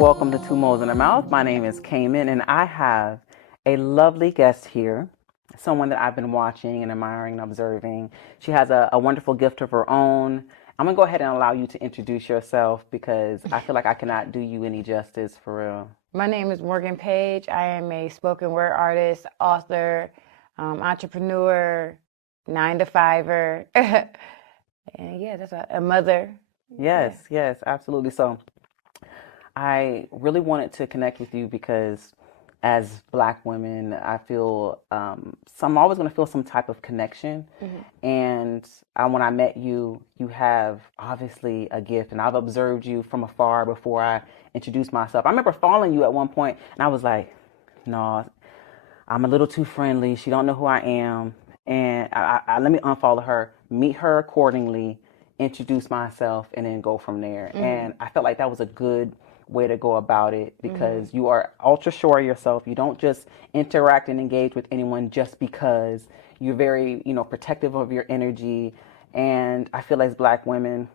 Welcome to Two Moles in the Mouth. My name is Cayman, and I have a lovely guest here, someone that I've been watching and admiring and observing. She has a wonderful gift of her own. I'm going to go ahead and allow you to introduce yourself because I feel like I cannot do you any justice for real. My name is Morgan Page. I am a spoken word artist, author, entrepreneur, 9 to 5er, and yeah, that's a mother. Yeah. Yes, absolutely. So I really wanted to connect with you because as Black women, I feel I'm always going to feel some type of connection. And when I met you, you have obviously a gift, and I've observed you from afar before I introduced myself. I remember following you at one point, and I was like, no, I'm a little too friendly. She don't know who I am, and I let me unfollow her, meet her accordingly, introduce myself, and then go from there. And I felt like that was a good way to go about it because you are ultra sure of yourself. You don't just interact and engage with anyone just because. You're very, protective of your energy. And I feel as Black women,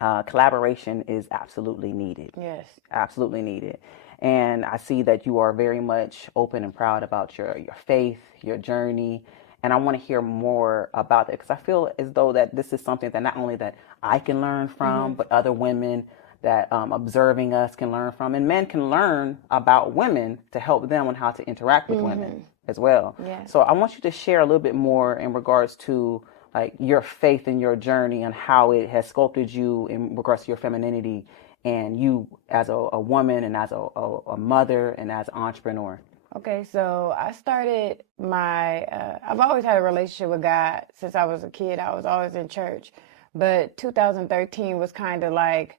collaboration is absolutely needed. Yes. Absolutely needed. And I see that you are very much open and proud about your faith, your journey. And I want to hear more about it because I feel as though that this is something that not only that I can learn from, but other women that observing us can learn from, and men can learn about women to help them on how to interact with women as well. Yeah. So I want you to share a little bit more in regards to like your faith and your journey and how it has sculpted you in regards to your femininity and you as a woman and as a mother and as an entrepreneur. Okay, so I started I've always had a relationship with God since I was a kid. I was always in church. But 2013 was kind of like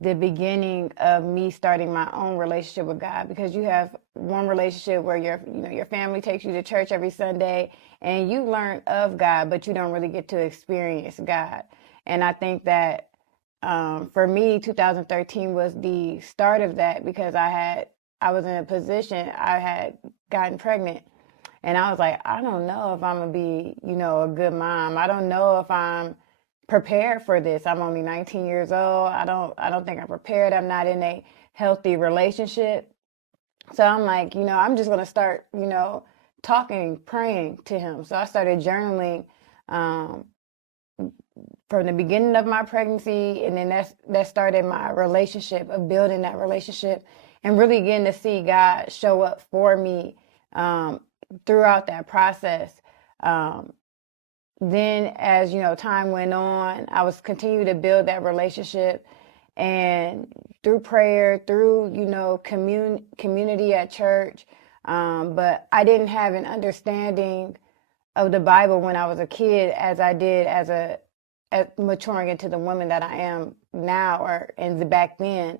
the beginning of me starting my own relationship with God, because you have one relationship where your family takes you to church every Sunday and you learn of God, but you don't really get to experience God. And I think that for me, 2013 was the start of that because I was in a position, I had gotten pregnant, and I was like, I don't know if I'm gonna be, a good mom. I don't know if I'm prepared for this. I'm only 19 years old. I don't think I'm prepared. I'm not in a healthy relationship. So I'm like, I'm just gonna start, talking, praying to him. So I started journaling from the beginning of my pregnancy, and then that started my relationship, of building that relationship and really getting to see God show up for me throughout that process. Then as time went on, I was continuing to build that relationship, and through prayer, through community at church, but I didn't have an understanding of the Bible when I was a kid as I did as maturing into the woman that I am now, or back then.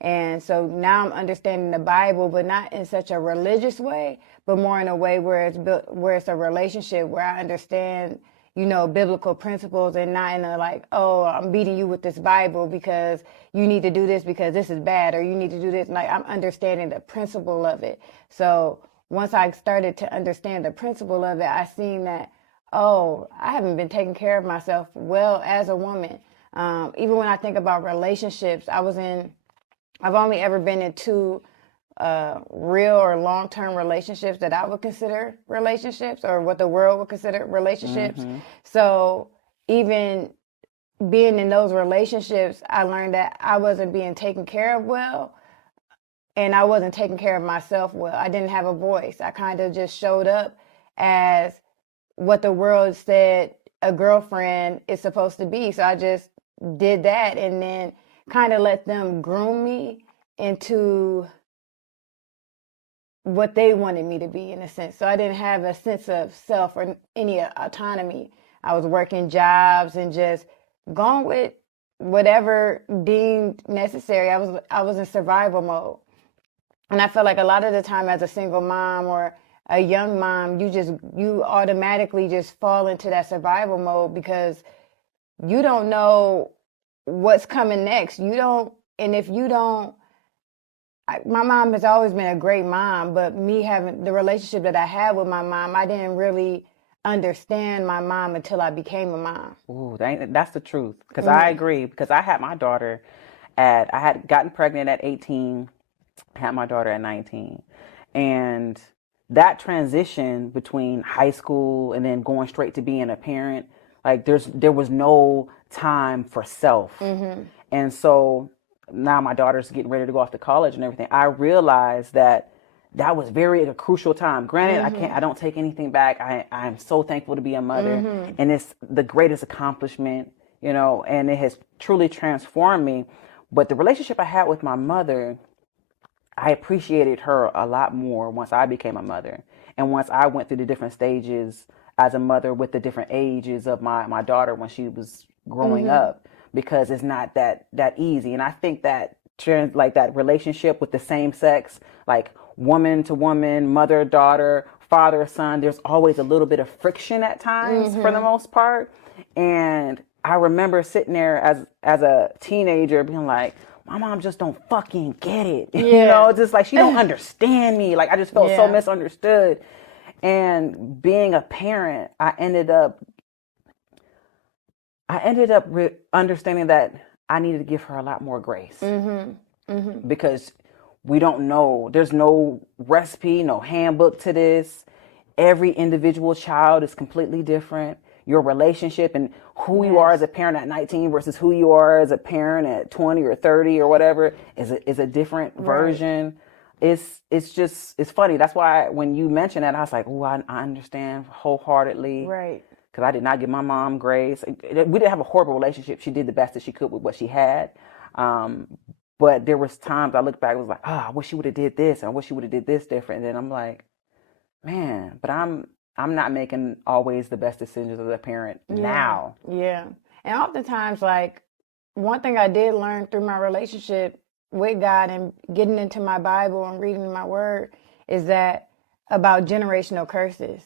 And so now I'm understanding the Bible, but not in such a religious way, but more in a way where it's a relationship where I understand, biblical principles, and not in a like, oh, I'm beating you with this Bible because you need to do this because this is bad, or you need to do this. Like, I'm understanding the principle of it. So once I started to understand the principle of it, I seen that, oh, I haven't been taking care of myself well as a woman. Even when I think about relationships, I've only ever been in two real or long-term relationships that I would consider relationships, or what the world would consider relationships. So even being in those relationships, I learned that I wasn't being taken care of well, and I wasn't taking care of myself well. I didn't have a voice. I kind of just showed up as what the world said a girlfriend is supposed to be. So I just did that, and then kind of let them groom me into what they wanted me to be, in a sense. So I didn't have a sense of self or any autonomy. I was working jobs and just going with whatever deemed necessary. I was in survival mode. And I feel like a lot of the time as a single mom or a young mom, you automatically just fall into that survival mode because you don't know what's coming next. And if you don't, my mom has always been a great mom, but me having the relationship that I had with my mom, I didn't really understand my mom until I became a mom. Ooh, that's the truth. Because I agree. Because I had my daughter I had gotten pregnant at 18. had my daughter at 19. And that transition between high school and then going straight to being a parent, like there was no time for self. And so now my daughter's getting ready to go off to college and everything. I realized that that was very a crucial time. Granted, I don't take anything back. I'm so thankful to be a mother, and it's the greatest accomplishment, and it has truly transformed me. But the relationship I had with my mother, I appreciated her a lot more once I became a mother. And once I went through the different stages as a mother with the different ages of my daughter when she was growing up, because it's not that easy. And I think that like that relationship with the same sex, like woman to woman, mother, daughter, father, son, there's always a little bit of friction at times for the most part. And I remember sitting there as a teenager being like, my mom just don't fucking get it. Just like she don't understand me. Like I just felt so misunderstood. And being a parent, I ended up understanding that I needed to give her a lot more grace. Because we don't know. There's no recipe, no handbook to this. Every individual child is completely different. Your relationship and who you are as a parent at 19 versus who you are as a parent at 20 or 30 or whatever is a different version. It's funny. That's why when you mentioned that, I was like, oh, I understand wholeheartedly. Right. Because I did not give my mom grace. We didn't have a horrible relationship. She did the best that she could with what she had. But there was times I look back, it was like, I wish she would have did this. And I wish she would have did this different. And then I'm like, man, but I'm not making always the best decisions as a parent now. Yeah. And oftentimes, like, one thing I did learn through my relationship with God and getting into my Bible and reading my word is that about generational curses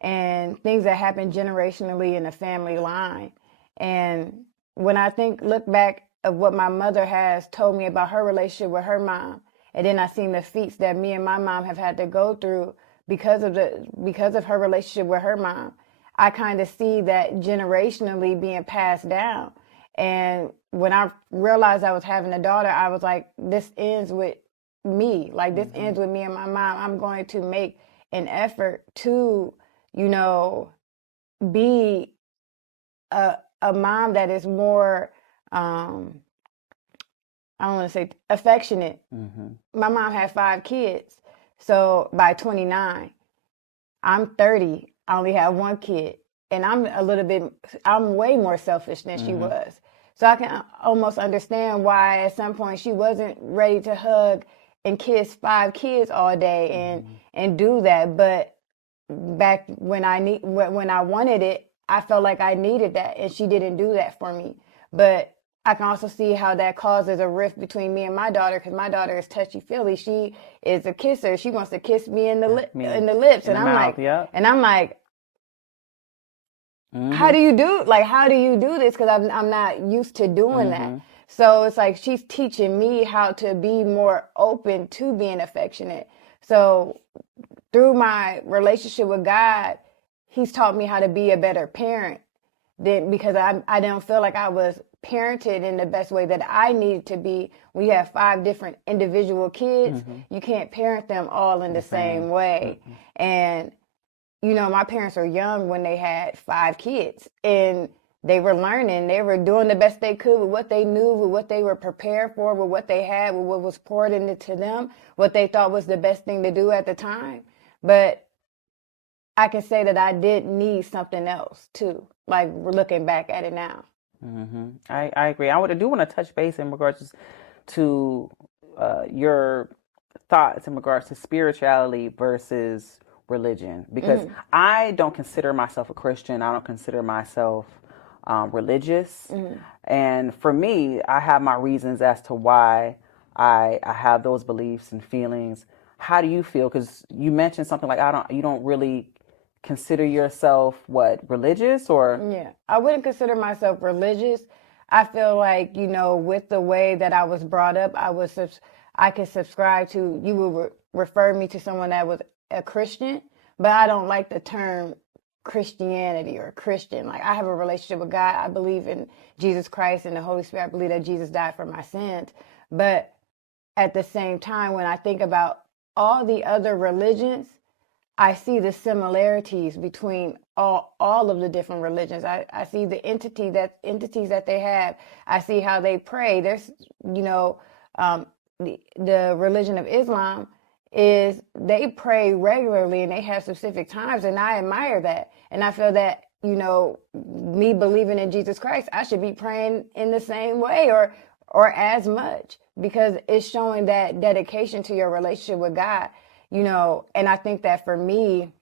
and things that happen generationally in the family line. And when I look back of what my mother has told me about her relationship with her mom, and then I seen the feats that me and my mom have had to go through because of her relationship with her mom, I kind of see that generationally being passed down. And when I realized I was having a daughter, I was like, this ends with me. Like, this ends with me and my mom. I'm going to make an effort to, be a mom that is more, I don't want to say affectionate. My mom had 5 kids. So by 29, I'm 30. I only have 1 kid. And I'm way more selfish than she was. So I can almost understand why at some point she wasn't ready to hug and kiss 5 kids all day and do that. But back when I wanted it, I felt like I needed that, and she didn't do that for me. But I can also see how that causes a rift between me and my daughter, because my daughter is touchy-feely. She is a kisser. She wants to kiss me in the lips, and I'm like, how do you do this? Because I'm not used to doing that. So it's like she's teaching me how to be more open to being affectionate. So through my relationship with God, He's taught me how to be a better parent. Because I don't feel like I was parented in the best way that I needed to be. When you have 5 different individual kids, you can't parent them all in the same way. And my parents were young when they had 5 kids, and they were learning. They were doing the best they could with what they knew, with what they were prepared for, with what they had, with what was poured into them, what they thought was the best thing to do at the time. But I can say that I did need something else too. Like, we're looking back at it now. I agree. I do want to touch base in regards to your thoughts in regards to spirituality versus religion, because I don't consider myself a Christian. I don't consider myself religious. And for me, I have my reasons as to why I have those beliefs and feelings. How do you feel? Because you mentioned something like you don't really consider yourself religious, or? Yeah, I wouldn't consider myself religious. I feel like, with the way that I was brought up, I could subscribe to, you would refer me to someone that was a Christian, but I don't like the term Christianity or Christian. Like, I have a relationship with God. I believe in Jesus Christ and the Holy Spirit. I believe that Jesus died for my sins. But at the same time, when I think about all the other religions, I see the similarities between all of the different religions. I see the entities that they have. I see how they pray. There's, the religion of Islam is they pray regularly and they have specific times, and I admire that. And I feel that, me believing in Jesus Christ, I should be praying in the same way or as much, because it's showing that dedication to your relationship with God. And I think that for me,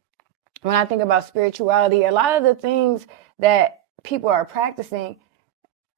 when I think about spirituality, a lot of the things that people are practicing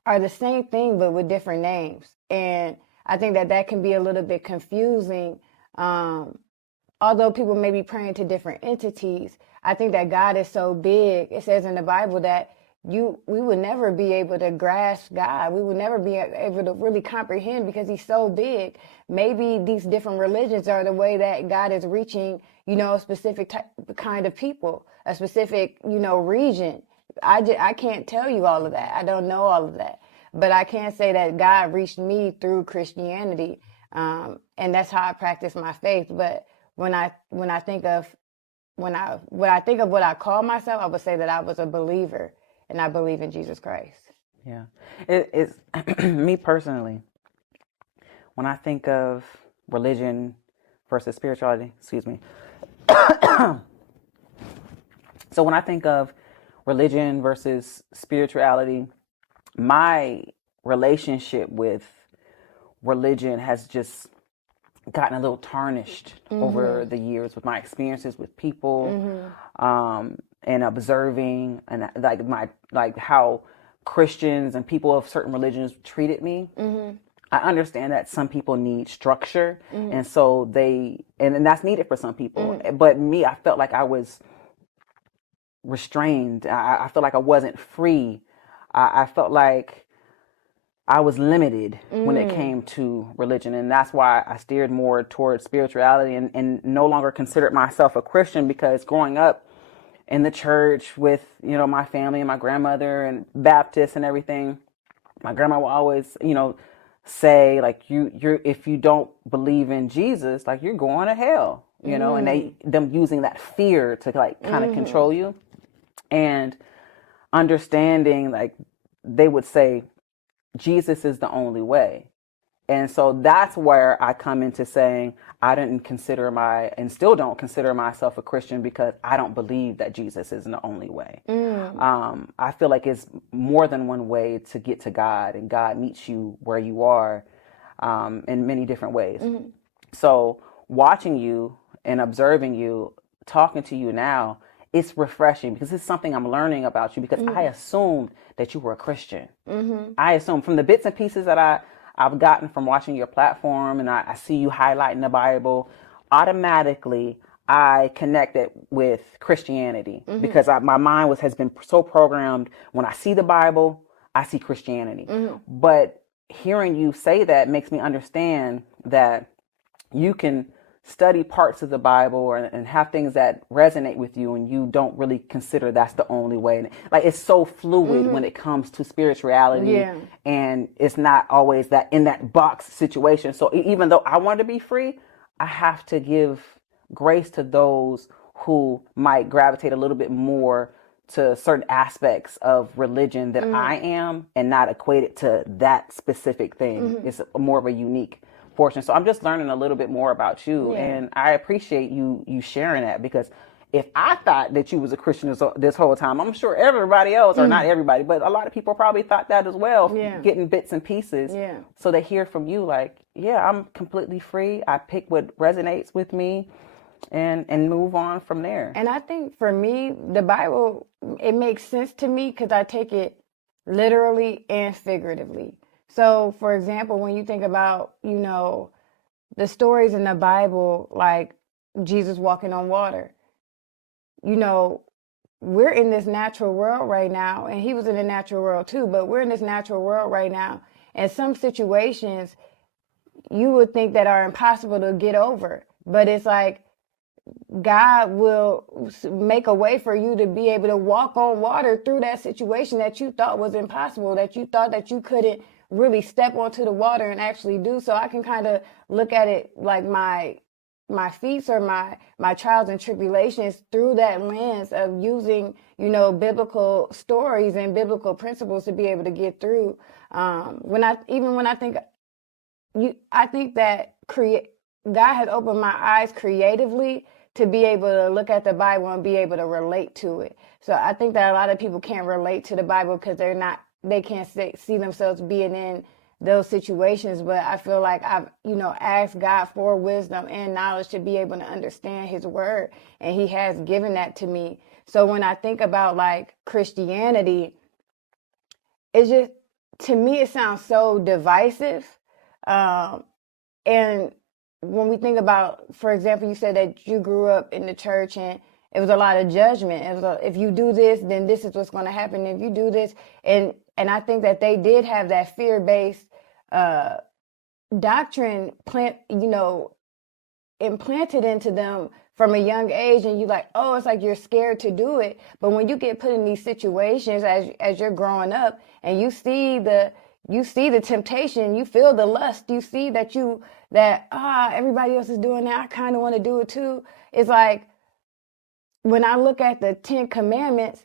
are the same thing, but with different names. And I think that can be a little bit confusing. Although people may be praying to different entities, I think that God is so big. It says in the Bible that we would never be able to grasp God. We would never be able to really comprehend, because he's so big. Maybe these different religions are the way that God is reaching, a specific kind of people, a specific, region. I can't tell you all of that. I don't know all of that. But I can say that God reached me through Christianity. And that's how I practice my faith. But when I think of what I call myself, I would say that I was a believer. And I believe in Jesus Christ. Yeah. It's me personally, when I think of religion versus spirituality, excuse me. So when I think of religion versus spirituality, my relationship with religion has just gotten a little tarnished over the years with my experiences with people, and observing, and like how Christians and people of certain religions treated me. I understand that some people need structure, and so and that's needed for some people. But me, I felt like I was restrained. I felt like I wasn't free. I felt like I was limited when it came to religion. And that's why I steered more towards spirituality and no longer considered myself a Christian, because growing up in the church with, my family and my grandmother and Baptist and everything, my grandma would always, say, like, you're if you don't believe in Jesus, like, you're going to hell, and them using that fear to like kind of control you. And understanding, like, they would say, Jesus is the only way. And so that's where I come into saying I didn't consider and still don't consider myself a Christian, because I don't believe that Jesus is the only way. I feel like it's more than one way to get to God, and God meets you where you are, in many different ways. So watching you and observing you, talking to you now, it's refreshing, because it's something I'm learning about you, because I assumed that you were a Christian. I assumed from the bits and pieces that I've gotten from watching your platform, and I see you highlighting the Bible, automatically I connected with Christianity, because my mind has been so programmed. When I see the Bible, I see Christianity. But hearing you say that makes me understand that you can study parts of the Bible and have things that resonate with you, and you don't really consider that's the only way. And like, it's so fluid when it comes to spirituality, and it's not always that in that box situation. So even though I want to be free, I have to give grace to those who might gravitate a little bit more to certain aspects of religion than I am, and not equate it to that specific thing. It's more of a unique portion. So I'm just learning a little bit more about you, and I appreciate you sharing that, because if I thought that you was a Christian this whole time, I'm sure everybody else, or not everybody, but a lot of people probably thought that as well, getting bits and pieces. So they hear from you like, I'm completely free. I pick what resonates with me and move on from there. And I think for me, the Bible, it makes sense to me because I take it literally and figuratively. So, for example, when you think about, the stories in the Bible, like Jesus walking on water, we're in this natural world right now, and he was in the natural world too, but we're in this natural world right now. And some situations you would think that are impossible to get over, but it's like God will make a way for you to be able to walk on water through that situation that you thought was impossible, that you thought that you couldn't really step onto the water and actually do. So I can kind of look at it like my feats or my trials and tribulations through that lens of using, you know, biblical stories and biblical principles to be able to get through. When I think I think that God has opened my eyes creatively to be able to look at the Bible and be able to relate to it. So I think that a lot of people can't relate to the Bible because they can't see themselves being in those situations. But I feel like I've, you know, asked God for wisdom and knowledge to be able to understand his word. And he has given that to me. So when I think about like Christianity, it's just, to me, it sounds so divisive. And when we think about, for example, you said that you grew up in the church and it was a lot of judgment. It was if you do this, then this is what's going to happen. If you do this, and I think that they did have that fear-based doctrine implanted into them from a young age, and you like, oh, it's like you're scared to do it. But when you get put in these situations as you're growing up, and you see the temptation, you feel the lust, you see that everybody else is doing that, I kind of want to do it too. It's like when I look at the 10 Commandments,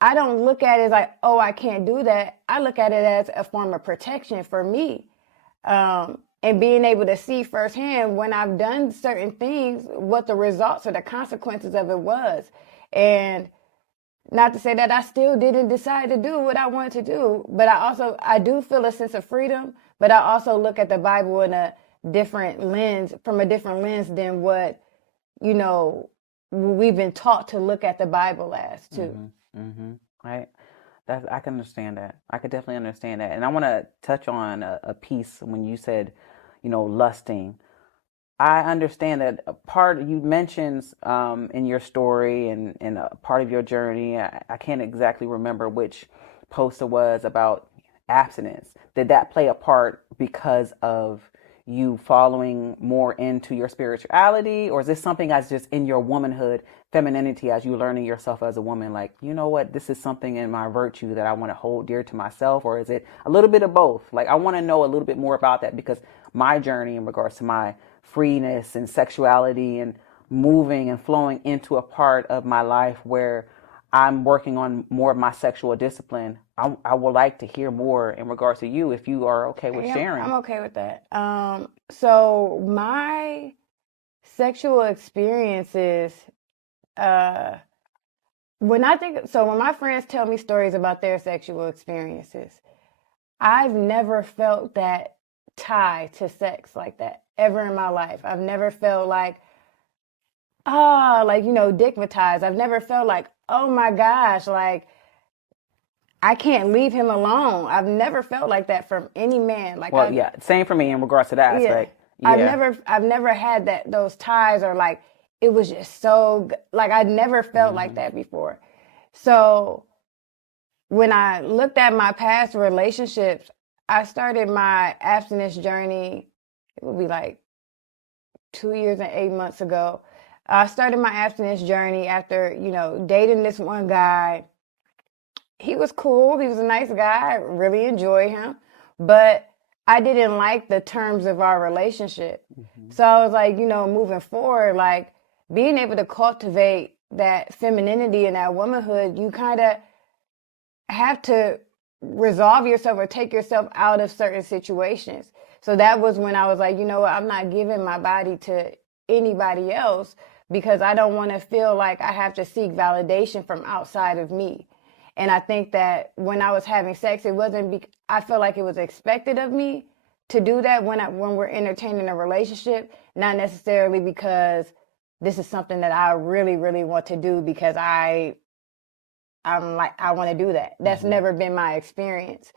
I don't look at it as like, oh, I can't do that. I look at it as a form of protection for me. And being able to see firsthand when I've done certain things, what the results or the consequences of it was. And not to say that I still didn't decide to do what I wanted to do, but I do feel a sense of freedom, but I also look at the Bible in a different lens, from a different lens than what, you know, we've been taught to look at the Bible as too. Right. I can understand that. I could definitely understand that. And I want to touch on a piece when you said, you know, lusting. I understand that a part you mentioned in your story and a part of your journey. I can't exactly remember which post it was about abstinence. Did that play a part because of you following more into your spirituality, or is this something that's just in your womanhood, femininity, as you learning yourself as a woman? Like, you know what, this is something in my virtue that I want to hold dear to myself, or is it a little bit of both? Like, I want to know a little bit more about that because my journey in regards to my freeness and sexuality and moving and flowing into a part of my life where I'm working on more of my sexual discipline. I would like to hear more in regards to you if you are okay with sharing. I'm okay with that. So my sexual experiences, when my friends tell me stories about their sexual experiences, I've never felt that tie to sex like that ever in my life. I've never felt like, like, you know, dickmatized. I've never felt like, oh my gosh, like I can't leave him alone. I've never felt like that from any man. Like, well, yeah, same for me in regards to that aspect. Yeah. I've never had those ties, or like it was just so like I'd never felt like that before. So when I looked at my past relationships, I started my abstinence journey. It would be like 2 years and 8 months ago. I started my abstinence journey after, you know, dating this one guy. He was cool. He was a nice guy. I really enjoyed him. But I didn't like the terms of our relationship. So I was like, you know, moving forward, like being able to cultivate that femininity and that womanhood, you kind of have to resolve yourself or take yourself out of certain situations. So that was when I was like, you know what, I'm not giving my body to anybody else because I don't want to feel like I have to seek validation from outside of me. And I think that when I was having sex, I feel like it was expected of me to do that when we're entertaining a relationship, not necessarily because this is something that I really, really want to do because I'm like, I want to do that. That's never been my experience.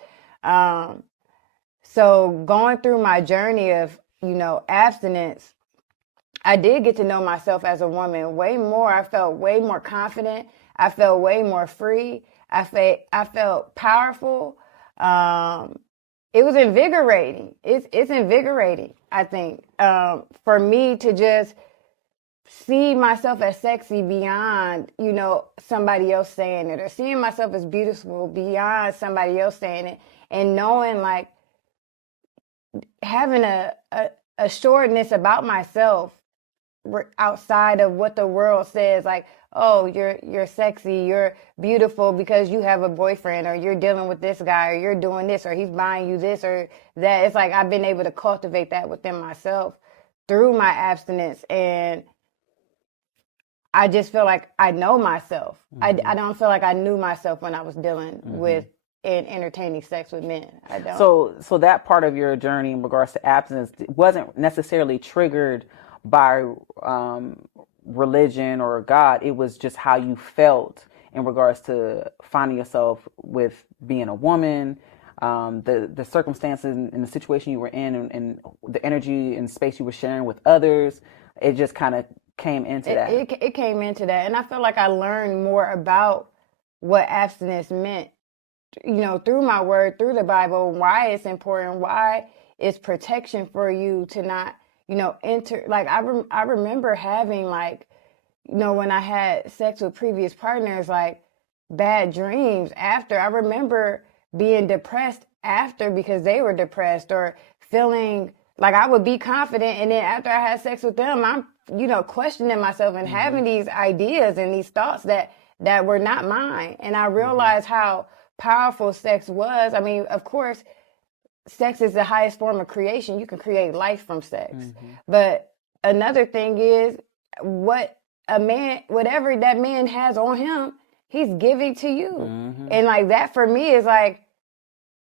So going through my journey of, you know, abstinence, I did get to know myself as a woman way more. I felt way more confident. I felt way more free. I felt powerful. It was invigorating. It's invigorating, I think, for me to just see myself as sexy beyond, you know, somebody else saying it, or seeing myself as beautiful beyond somebody else saying it. and knowing, like, having a assuredness about myself outside of what the world says, like, oh, you're sexy, you're beautiful because you have a boyfriend, or you're dealing with this guy, or you're doing this, or he's buying you this or that. It's like I've been able to cultivate that within myself through my abstinence, and I just feel like I know myself. I don't feel like I knew myself when I was dealing with and entertaining sex with men. I don't. So that part of your journey in regards to abstinence wasn't necessarily triggered by religion or God. It was just how you felt in regards to finding yourself with being a woman, the circumstances and the situation you were in, and the energy and space you were sharing with others. It just kind of came into that. It came into that, and I feel like I learned more about what abstinence meant, through my word, through the Bible, why it's important, why it's protection for you to not, enter. Like, I remember having, like, when I had sex with previous partners, like, bad dreams after. I remember being depressed after because they were depressed, or feeling like I would be confident, and then after I had sex with them, I'm, questioning myself and having these ideas and these thoughts that were not mine. And I realized how powerful sex was. I mean, of course, sex is the highest form of creation. You can create life from sex. But another thing is, whatever that man has on him, he's giving to you. And like that for me is like,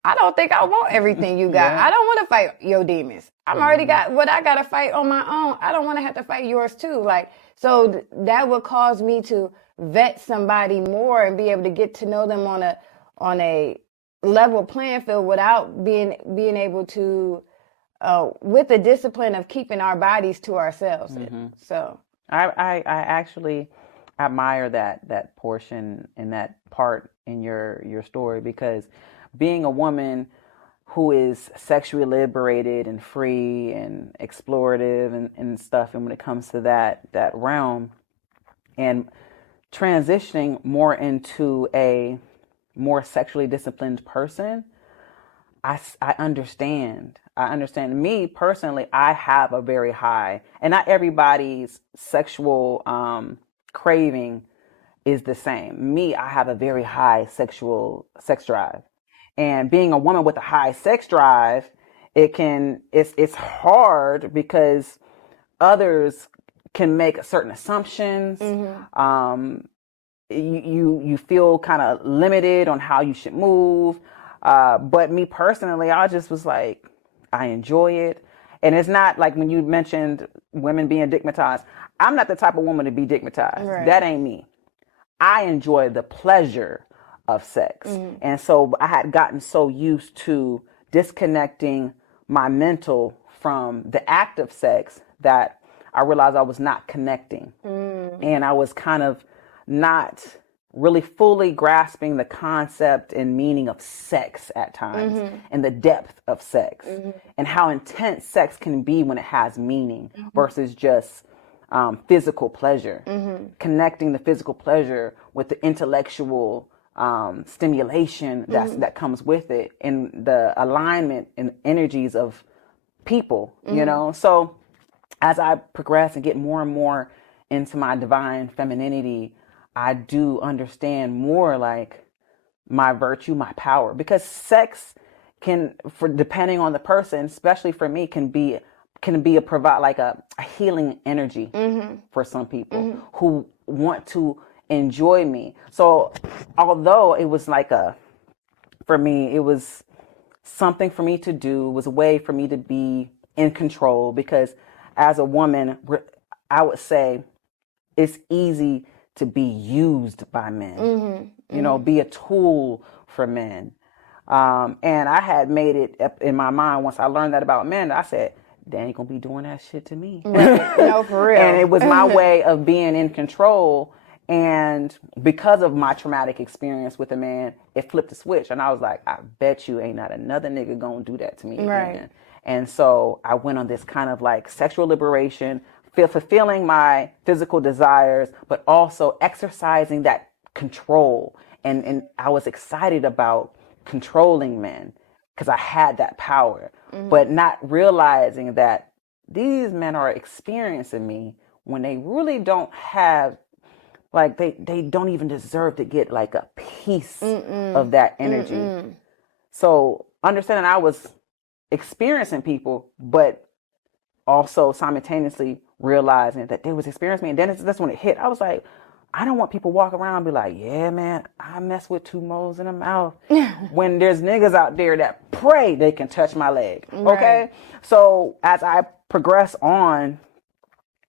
I don't think I want everything you got. I don't want to fight your demons. I'm already got what I got to fight on my own. I don't want to have to fight yours too. Like, so that would cause me to vet somebody more and be able to get to know them on a level playing field without being able to, with the discipline of keeping our bodies to ourselves. So I actually admire that portion and that part in your story, because being a woman who is sexually liberated and free and explorative and stuff, and when it comes to that realm, and transitioning more into a more sexually disciplined person, I understand. Me personally, I have a very high, and not everybody's sexual craving is the same. Me, I have a very high sex drive. And being a woman with a high sex drive, it's hard because others can make certain assumptions. You feel kind of limited on how you should move. But me personally, I just was like, I enjoy it. And it's not like when you mentioned women being digmatized. I'm not the type of woman to be digmatized. Right. That ain't me. I enjoy the pleasure of sex. And so I had gotten so used to disconnecting my mental from the act of sex that I realized I was not connecting. And I was kind of not really fully grasping the concept and meaning of sex at times, and the depth of sex, and how intense sex can be when it has meaning versus just physical pleasure. Connecting the physical pleasure with the intellectual stimulation that comes with it, and the alignment and energies of people, So as I progress and get more and more into my divine femininity, I do understand more like my virtue, my power, because sex can, for depending on the person, especially for me, can be provide like a healing energy for some people who want to enjoy me. So although it was like for me, it was something for me to do, it was a way for me to be in control, because as a woman, I would say it's easy to be used by men, be a tool for men. And I had made it up in my mind, once I learned that about men, I said, they ain't gonna be doing that shit to me. Right. No, for real. And it was my way of being in control. And because of my traumatic experience with a man, it flipped a switch. And I was like, I bet you ain't not another nigga gonna do that to me again. And so I went on this kind of like sexual liberation, fulfilling my physical desires, but also exercising that control. And I was excited about controlling men because I had that power, but not realizing that these men are experiencing me when they really don't have, like, they don't even deserve to get like a piece of that energy. So understanding I was experiencing people, but also simultaneously realizing that they was experiencing me. And then that's when it hit. I was like, I don't want people walk around and be like, yeah, man, I mess with two moles in the mouth. When there's niggas out there that pray they can touch my leg. Okay. Right. So as I progress on,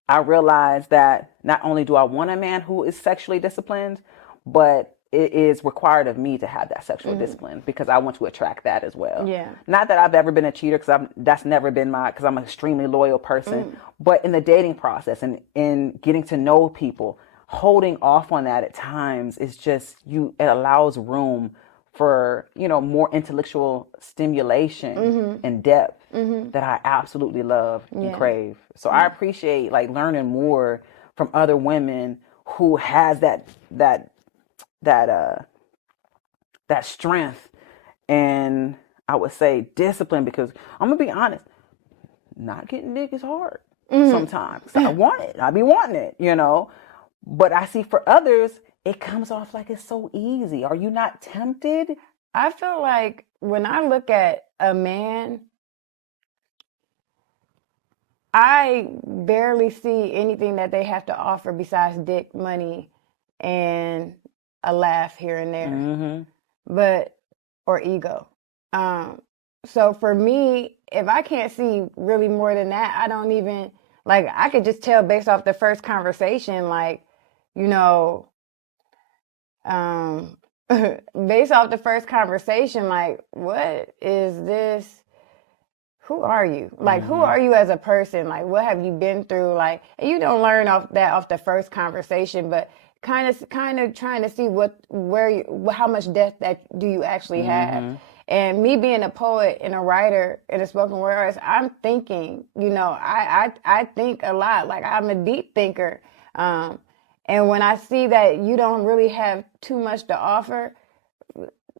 I realized that not only do I want a man who is sexually disciplined, but it is required of me to have that sexual discipline because I want to attract that as well. Yeah. Not that I've ever been a cheater, because that's never been because I'm an extremely loyal person. But in the dating process and in getting to know people, holding off on that at times is just it allows room for, more intellectual stimulation and depth that I absolutely love and crave. So I appreciate like learning more from other women who has that strength, and I would say discipline, because I'm gonna be honest, not getting dick is hard sometimes. I want it. I be wanting it, but I see for others, it comes off like it's so easy. Are you not tempted? I feel like when I look at a man, I barely see anything that they have to offer besides dick, money, and a laugh here and there, or ego. So for me, if I can't see really more than that, I don't even, like, I could just tell based off the first conversation, like, based off the first conversation, like, what is this? Who are you? Like, who are you as a person? Like, what have you been through? Like, and you don't learn off the first conversation, but kind of trying to see how much depth that do you actually have. And me being a poet and a writer and a spoken word artist, I'm thinking, I think a lot. Like, I'm a deep thinker. And when I see that you don't really have too much to offer,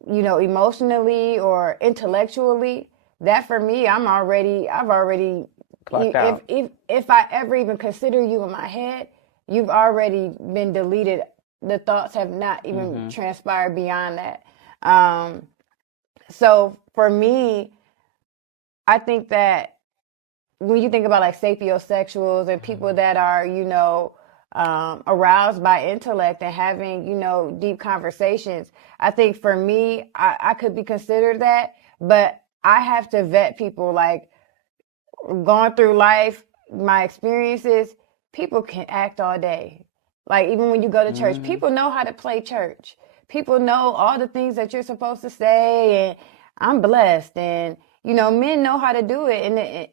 emotionally or intellectually, that for me, I've already Clocked out. If I ever even consider you in my head, you've already been deleted. The thoughts have not even transpired beyond that. So for me, I think that when you think about like sapiosexuals and people that are, aroused by intellect and having, deep conversations, I think for me, I could be considered that, but I have to vet people. Like, going through life, my experiences, people can act all day. Like, even when you go to church, people know how to play church. People know all the things that you're supposed to say, and I'm blessed. And, men know how to do it. And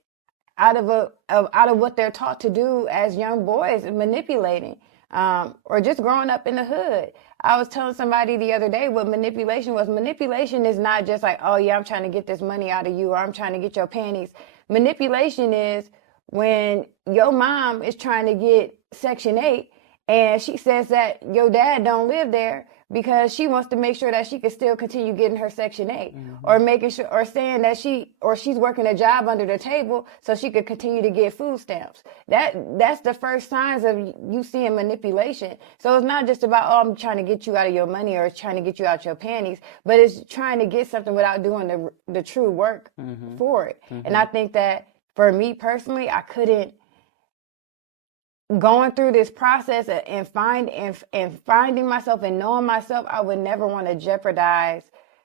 out of what they're taught to do as young boys, manipulating, or just growing up in the hood. I was telling somebody the other day what manipulation was. Manipulation is not just like, oh yeah, I'm trying to get this money out of you, or I'm trying to get your panties. Manipulation is when your mom is trying to get Section 8 and she says that your dad don't live there because she wants to make sure that she can still continue getting her Section 8, or making sure, or saying that she's working a job under the table so she could continue to get food stamps. That's the first signs of you seeing manipulation. So it's not just about, oh, I'm trying to get you out of your money or trying to get you out your panties, but it's trying to get something without doing the true work for it. And I think that for me personally, I couldn't, going through this process and finding myself and knowing myself, I would never want to jeopardize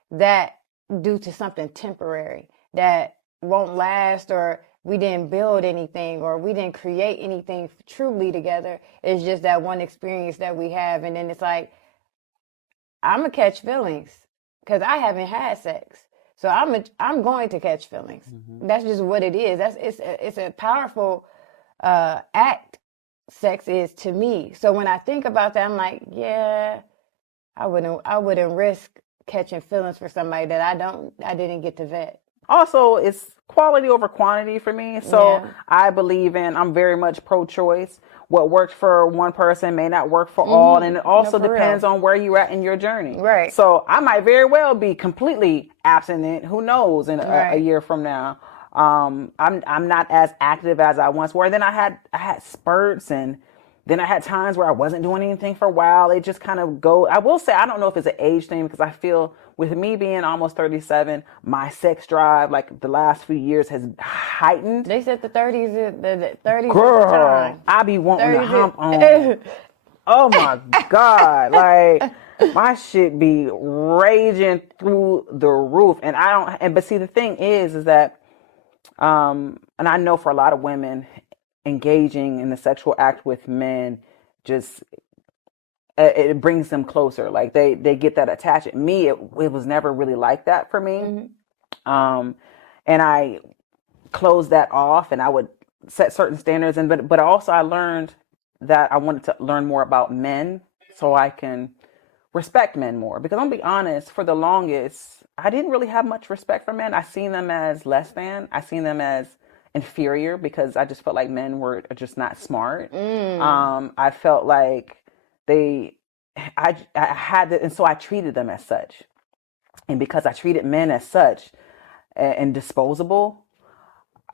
that due to something temporary that won't last, or we didn't build anything, or we didn't create anything truly together. It's just that one experience that we have, and then it's like, I'm gonna catch feelings because I haven't had sex, so I'm going to catch feelings. That's just what it is. It's a powerful act. Sex is to me. So when I think about that, I'm like, yeah, I wouldn't risk catching feelings for somebody that I didn't get to vet. also it's quality over quantity for me. So Yeah. I'm very much pro-choice. What worked for one person may not work for all, and it No, also for depends real. on where you're at in your journey. Right. So I might very well be completely abstinent. Who knows? In a Right. year from now, I'm not as active as I once were. Then I had spurts, and then I had times where I wasn't doing anything for a while. It just kind of go. I will say I don't know if it's an age thing because I feel with me being almost 37, my sex drive like the last few years has heightened. They said the 30s is the Girl, time. I be wanting to 30s hump on. is Oh my God. Like my shit be raging through the roof. And I don't and but see the thing is that and I know for a lot of women engaging in the sexual act with men just it brings them closer. Like they get that attachment. Me, it was never really like that for me. Um and I closed that off and I would set certain standards and but also I learned that I wanted to learn more about men so I can respect men more because I'm gonna be honest, for the longest I didn't really have much respect for men. I seen them as less than. I seen them as inferior because I just felt like men were just not smart. I felt like they I had to, and so I treated them as such. And because I treated men as such and disposable,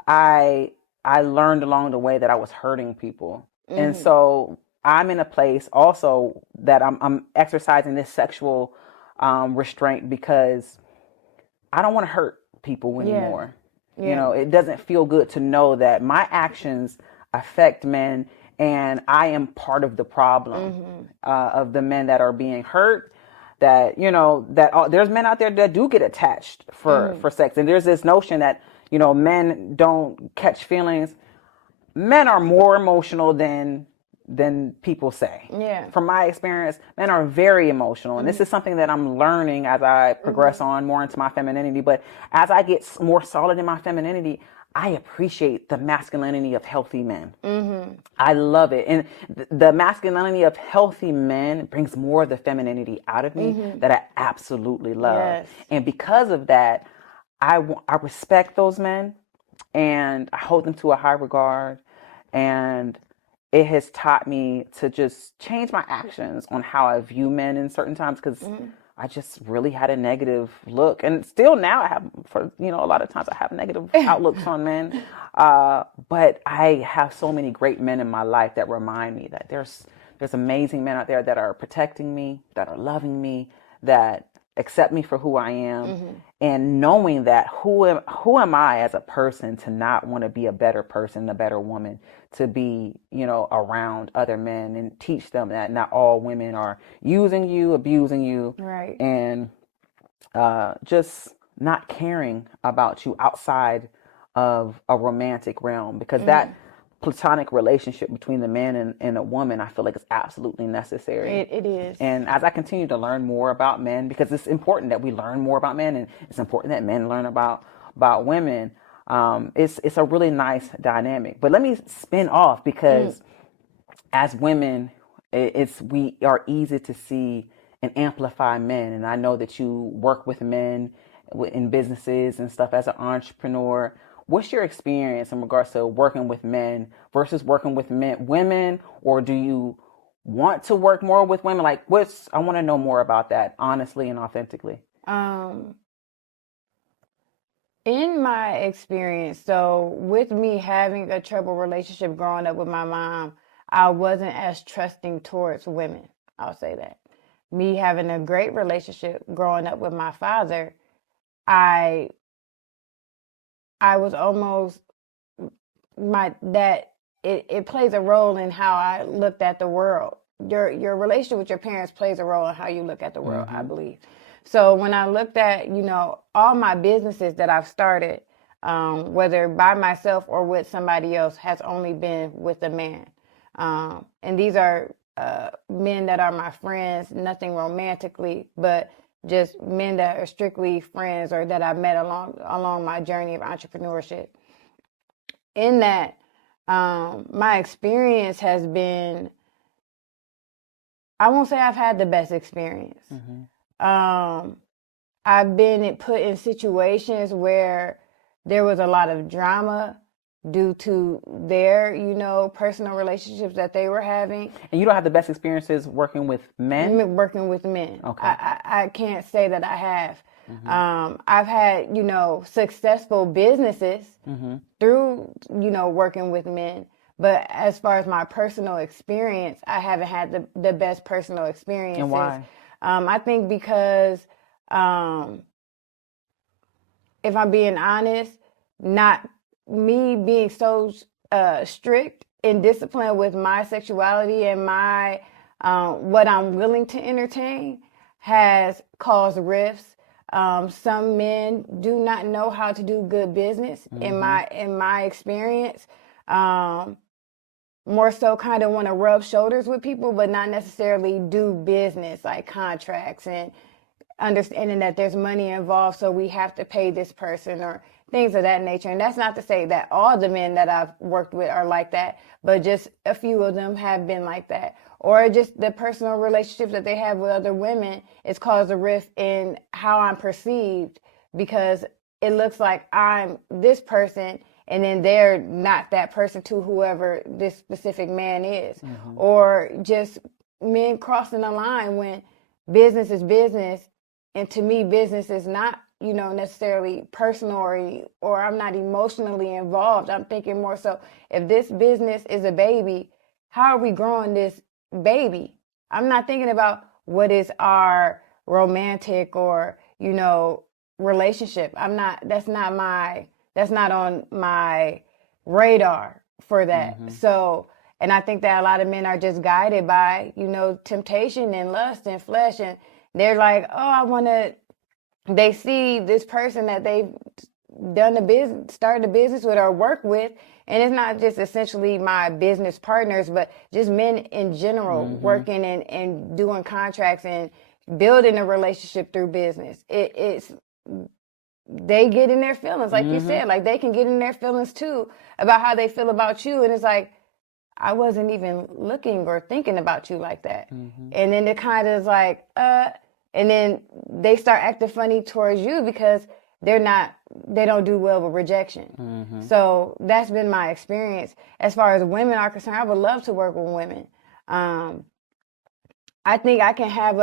I I learned along the way that I was hurting people. And so I'm in a place also that I'm exercising this sexual restraint because I don't want to hurt people yeah. anymore. You Yeah. know, it doesn't feel good to know that my actions affect men and I am part of the problem of the men that are being hurt. That there's men out there that do get attached for sex, and there's this notion that men don't catch feelings. Men are more emotional than people say. Yeah. From my experience, men are very emotional, and this is something that I'm learning as I progress on more into my femininity. But as I get more solid in my femininity, I appreciate the masculinity of healthy men. I love it, and the masculinity of healthy men brings more of the femininity out of me that I absolutely love. Yes. And because of that, I respect those men and I hold them to a high regard. And it has taught me to just change my actions on how I view men in certain times because I just really had a negative look. And still now I have, a lot of times I have negative outlooks on men. But I have so many great men in my life that remind me that there's amazing men out there that are protecting me, that are loving me, that accept me for who I am, and knowing that who am I as a person to not want to be a better person, a better woman, to be around other men and teach them that not all women are using you, abusing you, Right. and just not caring about you outside of a romantic realm because that platonic relationship between the man and a woman I feel like is absolutely necessary. It is. And as I continue to learn more about men, because it's important that we learn more about men, and it's important that men learn about women. It's a really nice dynamic. But let me spin off because as women, we are easy to see and amplify men. And I know that you work with men in businesses and stuff as an entrepreneur. What's your experience in regards to working with men versus working with women, or do you want to work more with women? Like, I want to know more about that, honestly and authentically. In my experience, so with me having a troubled relationship growing up with my mom, I wasn't as trusting towards women. I'll say that. Me having a great relationship growing up with my father, I was almost it plays a role in how I looked at the world. Your relationship with your parents plays a role in how you look at the world, I believe. So when I looked at, all my businesses that I've started, whether by myself or with somebody else, has only been with a man. And these are men that are my friends, nothing romantically, but just men that are strictly friends or that I met along my journey of entrepreneurship. In that, my experience has been, I won't say I've had the best experience. I've been put in situations where there was a lot of drama due to their, personal relationships that they were having. And you don't have the best experiences working with men? Working with men. Okay. I can't say that I have. I've had, successful businesses through, working with men. But as far as my personal experience, I haven't had the best personal experiences. And why? I think because, if I'm being honest, not me being so strict and disciplined with my sexuality and my what I'm willing to entertain has caused rifts. Some men do not know how to do good business. In my experience, more so kind of want to rub shoulders with people, but not necessarily do business like contracts and understanding that there's money involved, so we have to pay this person or things of that nature. And that's not to say that all the men that I've worked with are like that, but just a few of them have been like that. Or just the personal relationships that they have with other women, it's caused a rift in how I'm perceived, because it looks like I'm this person and then they're not that person to whoever this specific man is. Or just men crossing the line when business is business. And to me, business is not, necessarily personal, or I'm not emotionally involved. I'm thinking more so, if this business is a baby, how are we growing this baby? I'm not thinking about what is our romantic or, relationship. That's not on my radar for that. So, and I think that a lot of men are just guided by, temptation and lust and flesh, and they're like, oh, they see this person that they've started a business with or work with. And it's not just essentially my business partners, but just men in general working and doing contracts and building a relationship through business. They get in their feelings, like you said, like they can get in their feelings too about how they feel about you. And it's like, I wasn't even looking or thinking about you like that. And then it kind of is like, and then they start acting funny towards you because they don't do well with rejection. So that's been my experience. As far as women are concerned, I would love to work with women. I think I can have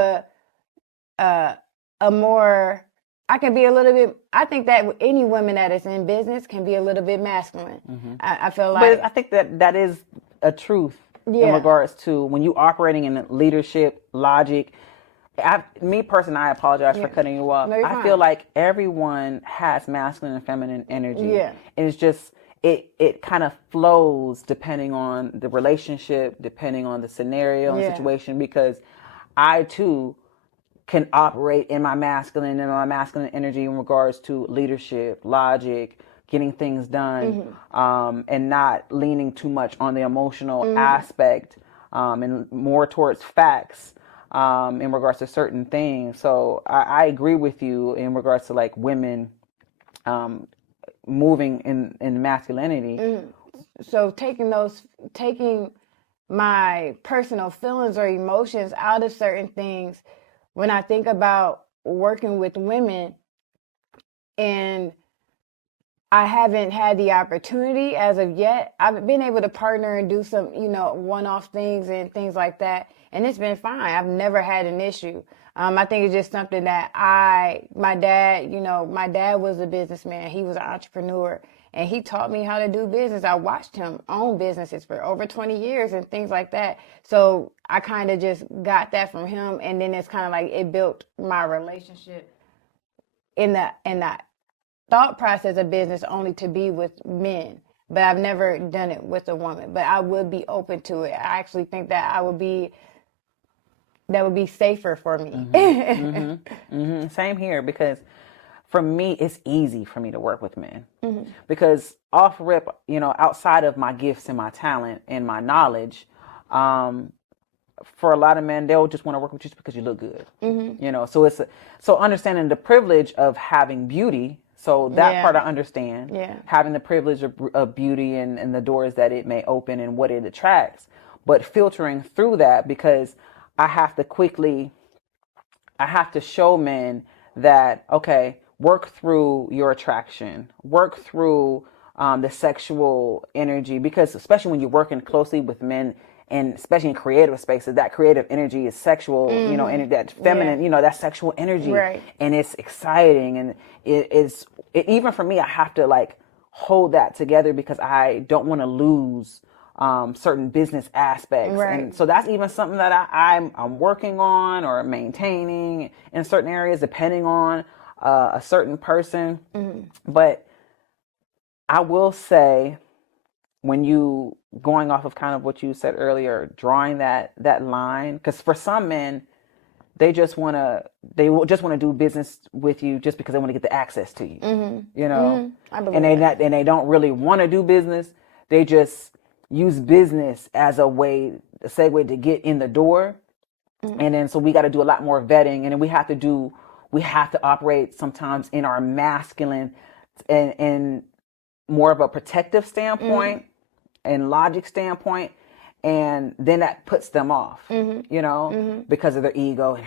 I can be a little bit, I think that any woman that is in business can be a little bit masculine. I feel like. But I think that is a truth in regards to when you operating in leadership, logic. Me personally, I apologize for cutting you off. No, I feel like everyone has masculine and feminine energy. And it's just, it kind of flows depending on the relationship, depending on the scenario and situation, because I too can operate in my masculine energy in regards to leadership, logic, getting things done, and not leaning too much on the emotional aspect, and more towards facts. In regards to certain things. So I agree with you in regards to like women moving in masculinity. So taking my personal feelings or emotions out of certain things, when I think about working with women, and I haven't had the opportunity as of yet. I've been able to partner and do some, one-off things and things like that. And it's been fine. I've never had an issue. I think it's just something that my dad was a businessman. He was an entrepreneur, and he taught me how to do business. I watched him own businesses for over 20 years and things like that. So I kind of just got that from him. And then it's kind of like it built my relationship in that thought process of business only to be with men. But I've never done it with a woman. But I would be open to it. I actually think that would be safer for me. Same here, because for me, it's easy for me to work with men because off rip, outside of my gifts and my talent and my knowledge, for a lot of men, they'll just want to work with you just because you look good. So understanding the privilege of having beauty. So that part I understand. Having the privilege of beauty and the doors that it may open and what it attracts, but filtering through that, because I have to show men that, okay, work through your attraction, work through the sexual energy, because especially when you're working closely with men, and especially in creative spaces, that creative energy is sexual, you know, and that feminine, you know, that sexual energy, Right. and it's exciting, and even for me, I have to like hold that together because I don't want to lose certain business aspects, Right. and so that's even something that I'm working on or maintaining in certain areas, depending on a certain person. But I will say, when you going off of kind of what you said earlier, drawing that line, because for some men, they will just want to do business with you just because they want to get the access to you, you know, I believe and that. they don't really want to do business. They just use business as a segue to get in the door, and then so we got to do a lot more vetting, and then we have to operate sometimes in our masculine and more of a protective standpoint and logic standpoint, and then that puts them off, you know, because of their ego,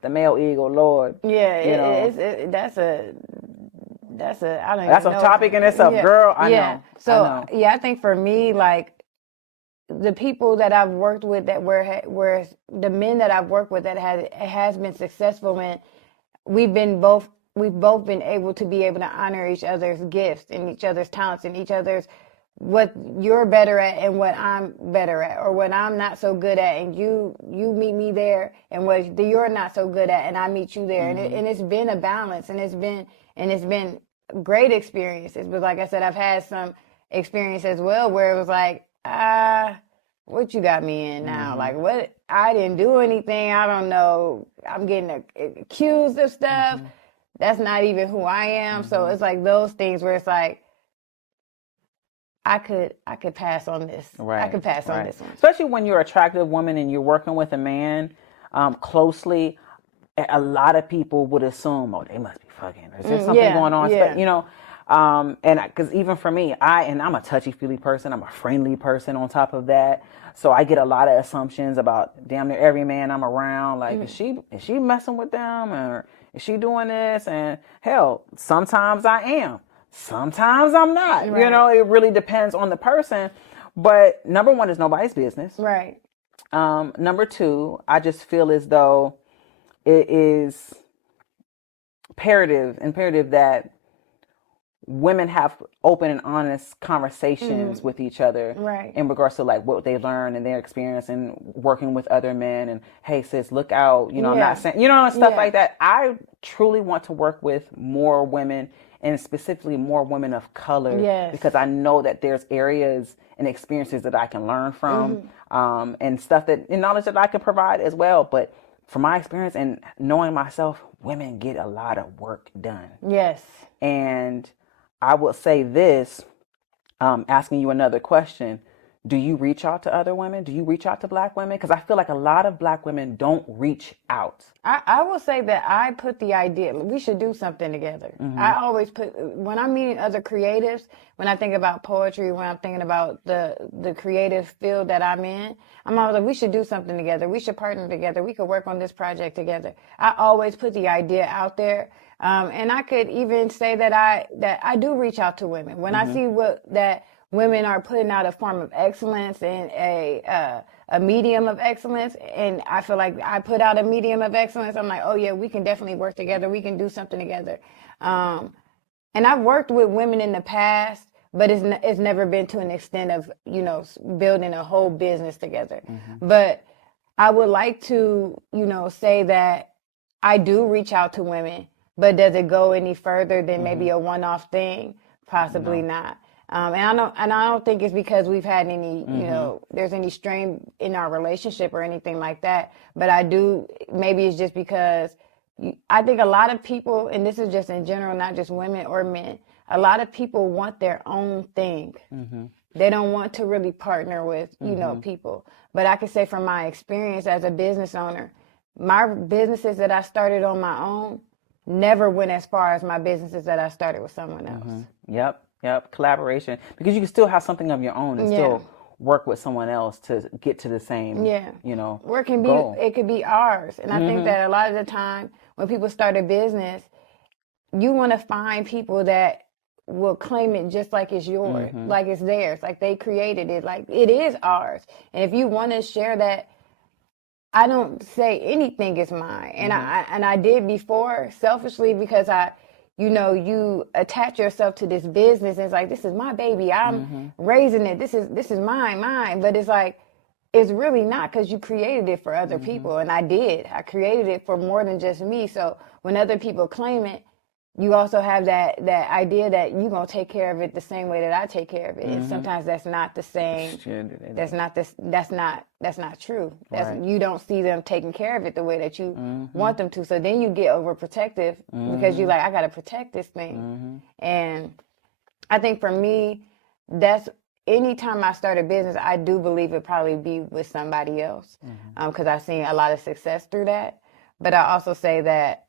the male ego, Lord. Yeah, you know, that's a I don't that's even a know. topic in itself, girl. I know. So I know. yeah, I think for me, like the people that I've worked with that where the men that I've worked with that has been successful, and we've both been able to be able to honor each other's gifts and each other's talents and each other's what you're better at and what I'm better at, or what I'm not so good at, and you meet me there, and what you're not so good at, and I meet you there, and it's been a balance, and it's been great experiences. But like I said, I've had some experience as well where it was like, what you got me in now? Like, what? I didn't do anything. I don't know. I'm getting accused of stuff. That's not even who I am. So it's like those things where it's like, I could pass on this. Right. I could pass on this one. Especially when you're an attractive woman and you're working with a man closely. A lot of people would assume, oh, they must be fucking. Is there something going on? Yeah. You know, and because even for me, I'm a touchy-feely person. I'm a friendly person on top of that. So I get a lot of assumptions about damn near every man I'm around. Like, is she messing with them, or is she doing this? And hell, sometimes I am. Sometimes I'm not. Right. You know, it really depends on the person. But number one is nobody's business. Right. Number two, I just feel as though it is imperative that women have open and honest conversations with each other, Right. in regards to like what they learn and their experience and working with other men, and hey sis, look out, you know, I'm not saying, you know, and stuff like that. I truly want to work with more women, and specifically more women of color, because I know that there's areas and experiences that I can learn from, and stuff and knowledge that I can provide as well. But from my experience and knowing myself, women get a lot of work done. Yes. And I will say this, asking you another question. Do you reach out to other women? Do you reach out to Black women? Because I feel like a lot of Black women don't reach out. I will say that I put the idea, we should do something together. I always when I'm meeting other creatives, when I think about poetry, when I'm thinking about the creative field that I'm in, I'm always like, we should do something together. We should partner together. We could work on this project together. I always put the idea out there. And I could even say that I do reach out to women. When I see that women are putting out a form of excellence and a medium of excellence, and I feel like I put out a medium of excellence, I'm like, oh yeah, we can definitely work together. We can do something together. And I've worked with women in the past, but it's never been to an extent of, you know, building a whole business together. But I would like to, you know, say that I do reach out to women, but does it go any further than maybe a one-off thing? Possibly not. And I don't think it's because we've had any, you know, there's any strain in our relationship or anything like that. But maybe it's just because I think a lot of people, and this is just in general, not just women or men, a lot of people want their own thing. They don't want to really partner with, you know, people. But I can say from my experience as a business owner, my businesses that I started on my own never went as far as my businesses that I started with someone else. Yep. Collaboration, because you can still have something of your own and still work with someone else to get to the same, you know, or it can goal. It could be ours. And I think that a lot of the time when people start a business, you want to find people that will claim it just like it's yours, like it's theirs, like they created it, like it is ours. And if you want to share that, I don't say anything is mine. And I did before selfishly because you attach yourself to this business and it's like, this is my baby. I'm raising it. This is mine. But it's like, it's really not, because you created it for other people. And I created it for more than just me. So when other people claim it, you also have that idea that you're going to take care of it the same way that I take care of it. And sometimes that's not the same. That's not true. You don't see them taking care of it the way that you want them to. So then you get overprotective because you're like, I got to protect this thing. And I think for me, that's anytime I start a business, I do believe it'd probably be with somebody else, because I've seen a lot of success through that. But I also say that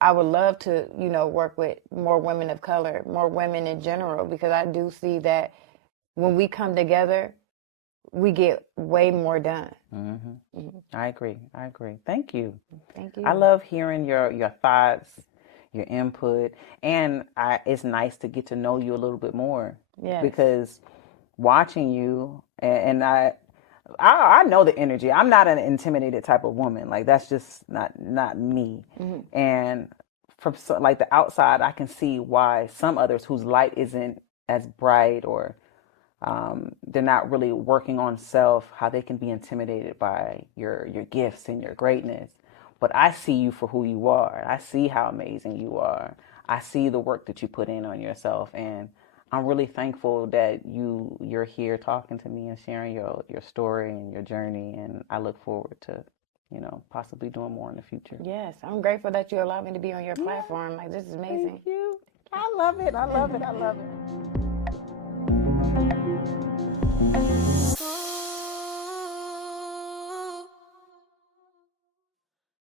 I would love to, work with more women of color, more women in general, because I do see that when we come together, we get way more done. I agree. Thank you. Thank you. I love hearing your thoughts, your input, and it's nice to get to know you a little bit more. Yes. Because watching you, and I know the energy. I'm not an intimidated type of woman. Like, that's just not me. And from like the outside, I can see why some others whose light isn't as bright, or they're not really working on self, how they can be intimidated by your gifts and your greatness. But I see you for who you are. I see how amazing you are. I see the work that you put in on yourself, and I'm really thankful that you're here talking to me and sharing your story and your journey, and I look forward to, possibly doing more in the future. Yes, I'm grateful that you allowed me to be on your platform. Like, this is amazing. Thank you. I love it.